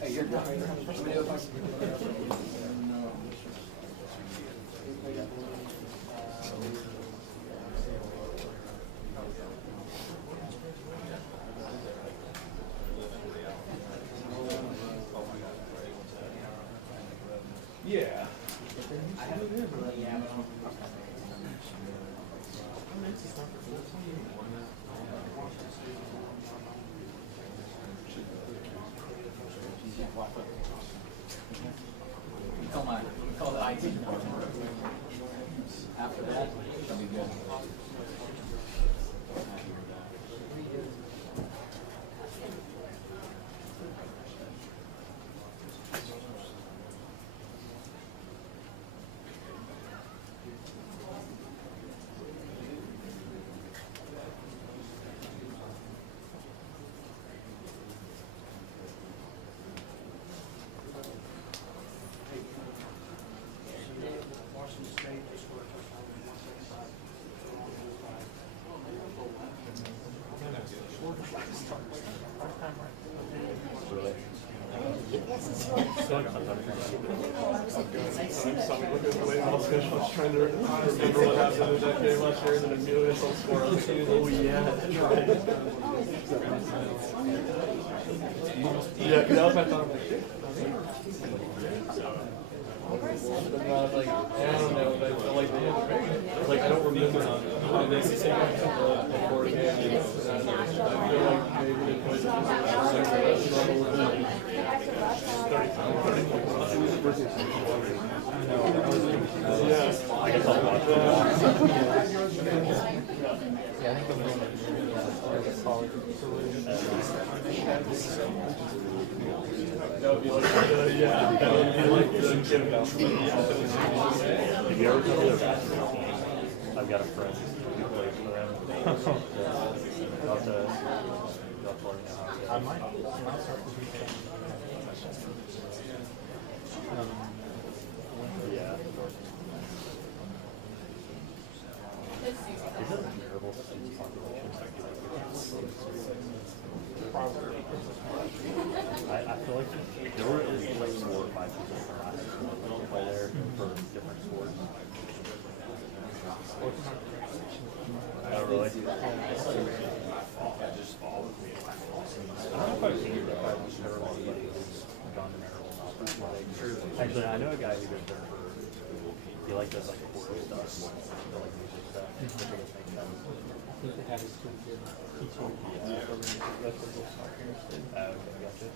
Hey, you're done. Yeah. I haven't been really, yeah, but call the IT department. After that, it'll be good. Trying to remember what happened in that game last year, and then Amelia will score on the team. Oh yeah, that's right. Yeah, because that was my thought. I'm like, shit. But now I was like, I don't know, but I feel like they had, like I don't remember how they say before the game. I feel like maybe they played yeah, I guess I'll watch Yeah, I think I'm going to college. that would be like yeah, that would be like the kid about. Have you ever come to a basketball team? I've got a friend who plays for them. You'll have to let me know how it goes. I might start this weekend. Yeah. Is it a terrible student population? I feel like there were at least like 4 or 5 people from last year that play there for different sports. Oh, really? I don't know if I've seen it, but I've never who's gone to Maryland. Actually, I know a guy who goes there for, he like does like portal stuff, like music stuff. I think it makes sense. I think they have a student here teaching that's what those soccer did. Okay, gotcha.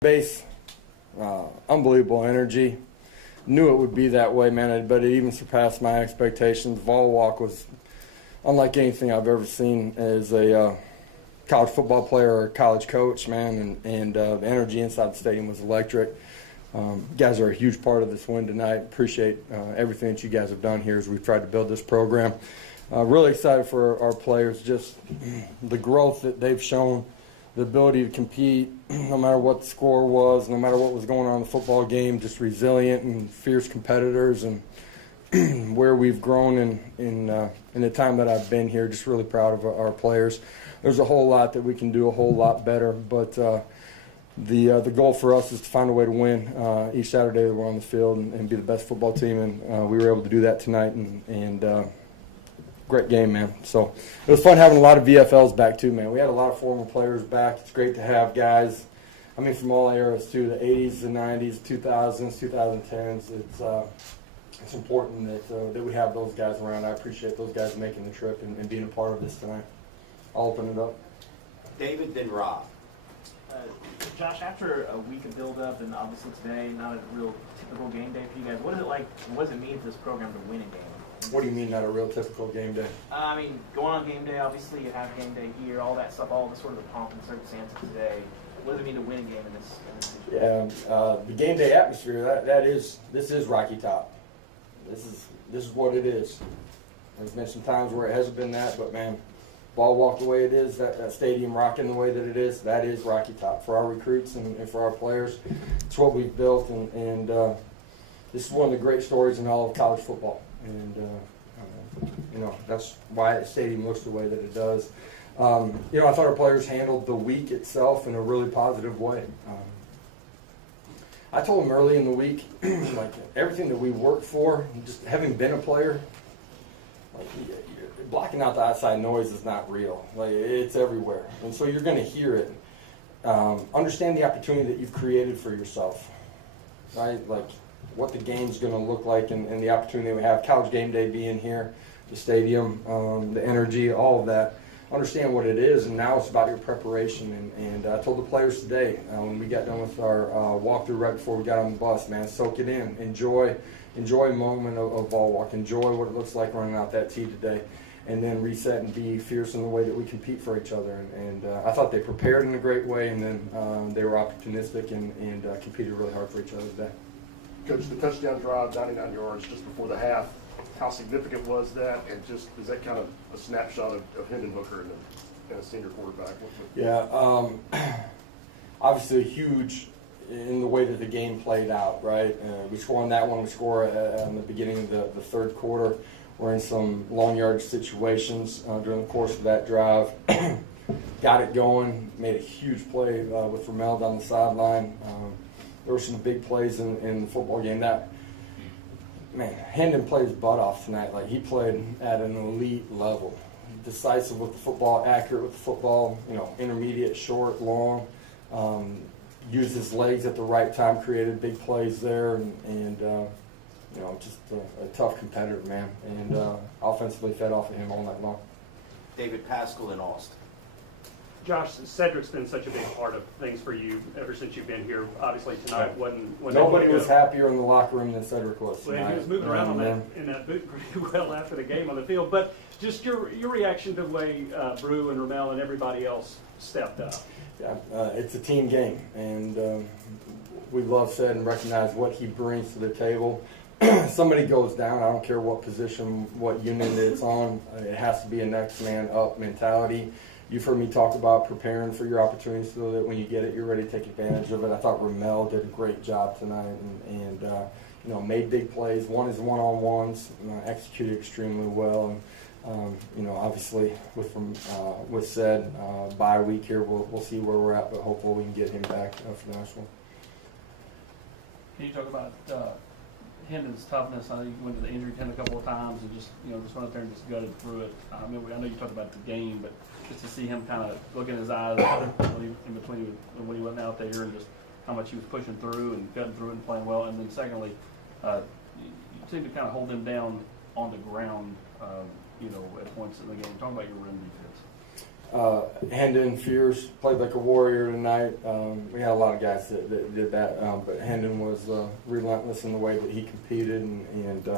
Base, unbelievable energy. Knew it would be that way, man, but it even surpassed my expectations. Vol Walk was unlike anything I've ever seen as a college football player or college coach, man, and the energy inside the stadium was electric. You guys are a huge part of this win tonight. Appreciate everything that you guys have done here as we've tried to build this program. Really excited for our players, just the growth that they've shown, the ability to compete no matter what the score was, no matter what was going on in the football game, just resilient and fierce competitors, and where we've grown in the time that I've been here. Just really proud of our players. There's a whole lot that we can do a whole lot better, but the goal for us is to find a way to win each Saturday that we're on the field and be the best football team, and we were able to do that tonight, and great game, man. So it was fun having a lot of VFLs back too, man. We had a lot of former players back. It's great to have guys, I mean, from all eras too, the 80s, the 90s, 2000s, 2010s. It's important that we have those guys around. I appreciate those guys making the trip and being a part of this tonight. I'll open it up. David, then Rob. Josh, after a week of build-up and obviously today, not a real typical game day for you guys, what is it like, what does it mean for this program to win a game? What do you mean not a real typical game day? I mean, going on game day, obviously you have game day here, all that stuff, all the sort of the pomp and circumstances today. What does it mean to win a game in this situation? Yeah, the game day atmosphere, this is Rocky Top. This is what it is. There's been some times where it hasn't been that, but man, ball walk the way it is, that stadium rocking the way that it is, that is Rocky Top for our recruits and for our players. It's what we've built, and this is one of the great stories in all of college football. And that's why the stadium looks the way that it does. I thought our players handled the week itself in a really positive way. I told them early in the week, like everything that we worked for, just having been a player, like blocking out the outside noise is not real. Like it's everywhere, and so you're going to hear it. Understand the opportunity that you've created for yourself, right? Like what the game's going to look like, and the opportunity we have. College game day being here, the stadium, the energy, all of that. Understand what it is, and now it's about your preparation. And I told the players today when we got done with our walkthrough right before we got on the bus, man, soak it in, enjoy a moment of ball walk, enjoy what it looks like running out that tee today, and then reset and be fierce in the way that we compete for each other. And I thought they prepared in a great way, and then they were opportunistic and competed really hard for each other today. Coach, the touchdown drive, 99 yards just before the half, how significant was that? And just is that kind of a snapshot of Hendon Hooker and a senior quarterback? Yeah, obviously huge in the way that the game played out, right? We score on that one, we score in the beginning of the third quarter. We're in some long yardage situations during the course of that drive. Got it going, made a huge play with Ramel down the sideline. There were some big plays in the football game. Hendon played his butt off tonight. Like he played at an elite level. Decisive with the football, accurate with the football, intermediate, short, long. Used his legs at the right time, created big plays there, and just a tough competitor, man. And offensively fed off of him all night long. David Pascal and Austin. Josh, Cedric's been such a big part of things for you ever since you've been here. Obviously tonight wasn't. Nobody was happier in the locker room than Cedric was tonight. Well, he was moving around in that boot pretty well after the game on the field. But just your reaction to the way Brew and Ramel and everybody else stepped up. Yeah, it's a team game, and we love Ced and recognize what he brings to the table. Somebody goes down, I don't care what position, what unit it's on, it has to be a next man up mentality. You've heard me talk about preparing for your opportunities so that when you get it, you're ready to take advantage of it. I thought Ramel did a great job tonight and made big plays, won his one-on-ones, executed extremely well. And obviously with Ced, bye week here, we'll see where we're at, but hopefully we can get him back for the next one. Can you talk about Hendon's toughness? I know you went to the injury tent a couple of times and just went up there and just gutted through it. I know you talked about the game, but just to see him kind of look in his eyes in between when he went out there and just how much he was pushing through and gutting through it and playing well. And then secondly, you seem to kind of hold him down on the ground, at points in the game. Talk about your rim defense. Hendon Fierce played like a warrior tonight. We had a lot of guys that did that, but Hendon was relentless in the way that he competed, and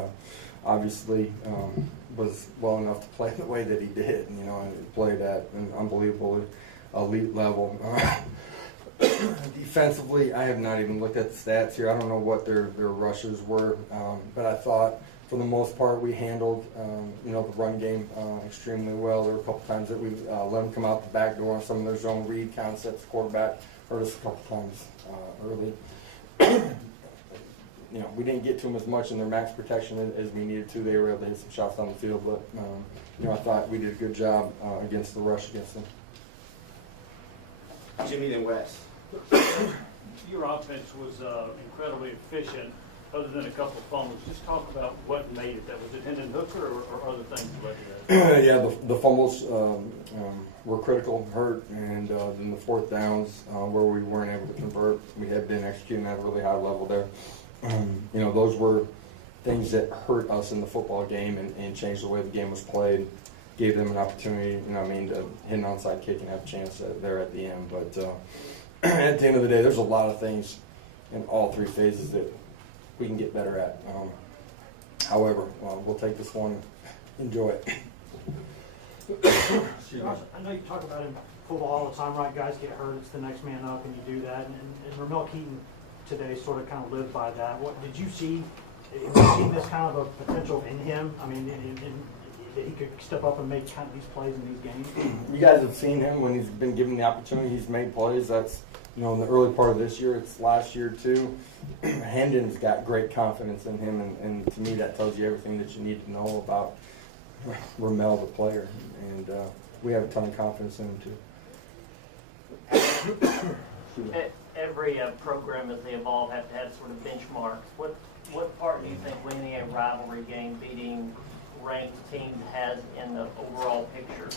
obviously was well enough to play the way that he did. You know, and played at an unbelievable elite level. Defensively, I have not even looked at the stats here. I don't know what their rushes were, but I thought for the most part we handled the run game extremely well. There were a couple times that we let them come out the back door on some of their zone read concepts. Quarterback hurt us a couple times early. We didn't get to them as much in their max protection as we needed to. They were able to hit some shots on the field, but I thought we did a good job against the rush against them. Jimmy then West. Your offense was incredibly efficient, other than a couple of fumbles. Just talk about what made it. That was it Hendon Hooker or other things that led to that? Yeah, the fumbles were critical, hurt, and then the fourth downs where we weren't able to convert. We had been executing at a really high level there. Those were things that hurt us in the football game and changed the way the game was played. Gave them an opportunity, to hit an onside kick and have a chance there at the end. But at the end of the day, there's a lot of things in all three phases that we can get better at. However, we'll take this one, enjoy it. Josh, I know you talk about in football all the time, right? Guys get hurt, it's the next man up, and you do that. And Ramel Keaton today sort of kind of lived by that. What did you see? Have you seen this kind of a potential in him? I mean, that he could step up and make kind of these plays in these games? You guys have seen him when he's been given the opportunity. He's made plays. That's in the early part of this year. It's last year too. Hendon's got great confidence in him, and to me that tells you everything that you need to know about Ramel the player. And we have a ton of confidence in him too. Every program as they evolve have to have sort of benchmarks. What part do you think winning a rivalry game, beating ranked teams has in the overall picture?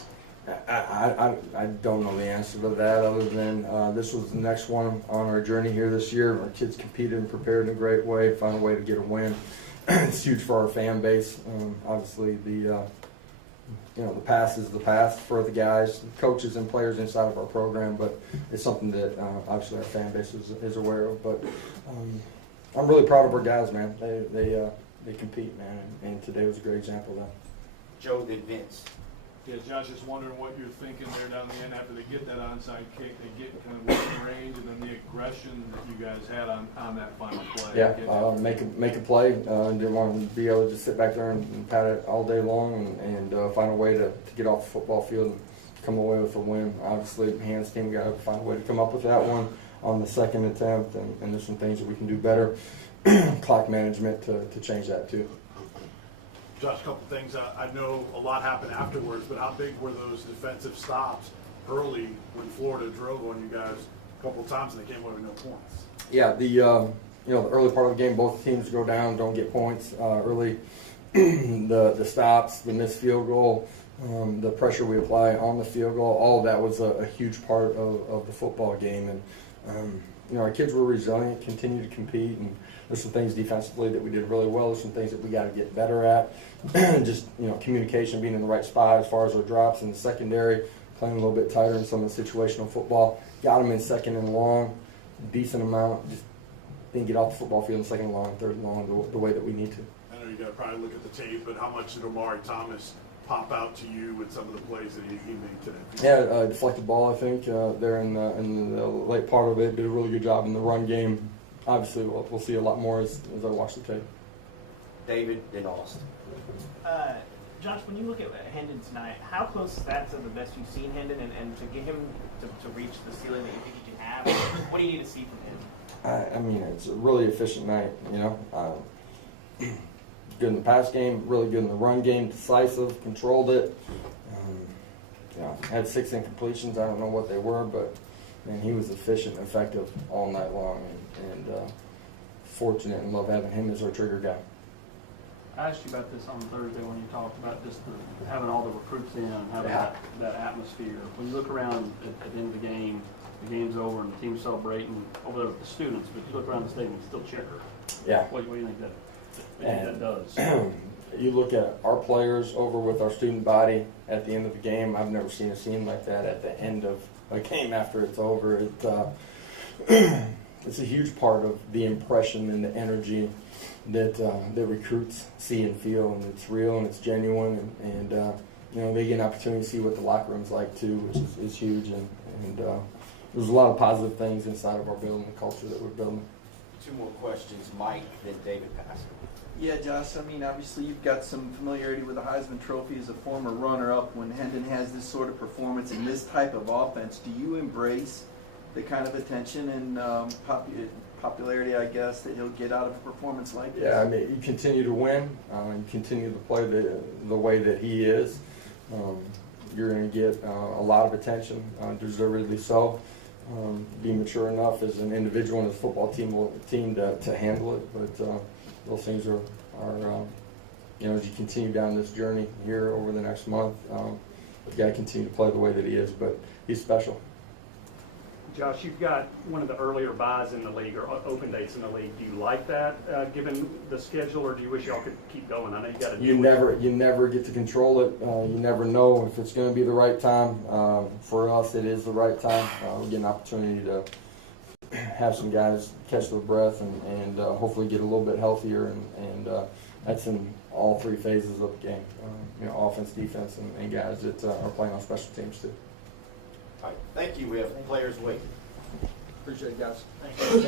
I don't know the answer to that other than this was the next one on our journey here this year. Our kids competed and prepared in a great way, found a way to get a win. It's huge for our fan base. Obviously, the past is the past for the guys, coaches, and players inside of our program, but it's something that obviously our fan base is aware of. But I'm really proud of our guys, man. They compete, man, and today was a great example of that. Joe then Vince. Yeah, Josh, just wondering what you're thinking there down the end after they get that onside kick, they get kind of within range, and then the aggression that you guys had on that final play. Yeah, make a play. Didn't want to be able to just sit back there and pat it all day long and find a way to get off the football field and come away with a win. Obviously, Hans team got to find a way to come up with that one on the second attempt, and there's some things that we can do better. Clock management to change that too. Josh, a couple things. I know a lot happened afterwards, but how big were those defensive stops early when Florida drove on you guys a couple times and they came away with no points? Yeah, the early part of the game, both teams go down, don't get points early. The stops, the missed field goal, the pressure we apply on the field goal, all of that was a huge part of the football game. And our kids were resilient, continued to compete, and there's some things defensively that we did really well. There's some things that we got to get better at. Just communication, being in the right spot as far as our drops in the secondary, playing a little bit tighter in some of the situational football. Got them in second and long, decent amount. Just didn't get off the football field in second and long, third and long the way that we need to. I know you got to probably look at the tape, but how much did Omari Thomas pop out to you with some of the plays that he made today? Yeah, deflected ball, I think, there in the late part of it. Did a really good job in the run game. Obviously, we'll see a lot more as I watch the tape. David then Austin. Josh, when you look at Hendon tonight, how close is that to the best you've seen Hendon, and to get him to reach the ceiling that you think he can have? What do you need to see from him? I mean, it's a really efficient night, Good in the pass game, really good in the run game, decisive, controlled it. Had 6 incompletions. I don't know what they were, but man, he was efficient and effective all night long, and fortunate and love having him as our trigger guy. I asked you about this on Thursday when you talked about just having all the recruits in, having that atmosphere. When you look around at the end of the game's over and the team's celebrating over there with the students, but you look around the stadium, it's still checker. Yeah. What do you think that does? you look at our players over with our student body at the end of the game. I've never seen a scene like that at the end of a game after it's over. It's a huge part of the impression and the energy that the recruits see and feel, and it's real and it's genuine, and you know, they get an opportunity to see what the locker room's like too, which is huge, and there's a lot of positive things inside of our building, the culture that we're building. 2 more questions, Mike, then David Passer. Yeah, Josh, I mean, obviously you've got some familiarity with the Heisman Trophy as a former runner-up. When Hendon has this sort of performance in this type of offense, do you embrace the kind of attention and popularity, I guess, that he'll get out of a performance like this? Yeah, I mean, you continue to win, you continue to play the way that he is. You're going to get a lot of attention, deservedly so. Be mature enough as an individual and as a football team to handle it, but those things are you know, as you continue down this journey here over the next month, you got to continue to play the way that he is, but he's special. Josh, you've got one of the earlier buys in the league, or open dates in the league. Do you like that, given the schedule, or do you wish y'all could keep going? I know you got to. You never get to control it. You never know if it's going to be the right time. For us, it is the right time. We get an opportunity to have some guys catch their breath and hopefully get a little bit healthier, and that's in all 3 phases of the game. You know, offense, defense, and guys that are playing on special teams too. All right, thank you. We have players waiting. Appreciate it, guys. Thank you.